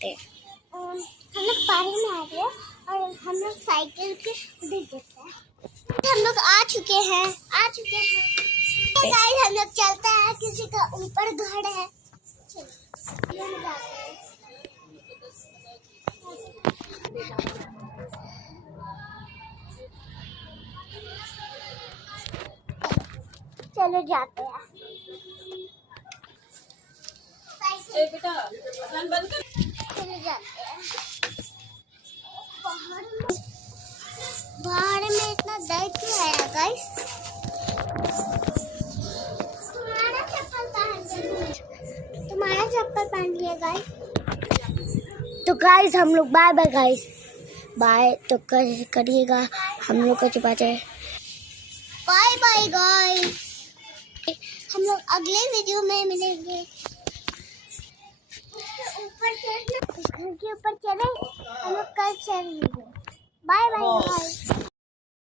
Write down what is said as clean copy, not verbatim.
जाते हैं। हम लोग पानी में आ गए और हम लोग साइकिल के उधर जाते हैं। हम लोग आ चुके हैं गाइस, हम लोग चलते हैं। किसी का ऊपर घर है, चलो जाते हैं। बेटा बंद कर। चलो जाते हैं। बाहर में इतना दर्द क्यों है गाइस? तुम्हारा चप्पल पहन लिया गाइस। तो गाइस हम लोग बाय बाय गाइस, बाय तो करिएगा हम लोग को चुपाते। बाय बाय गाइस, हम लोग अगले वीडियो में मिलेंगे। ऊपर चढ़ना, घर के ऊपर चढ़े हम लोग कल चढ़ेंगे। Bye bye guys.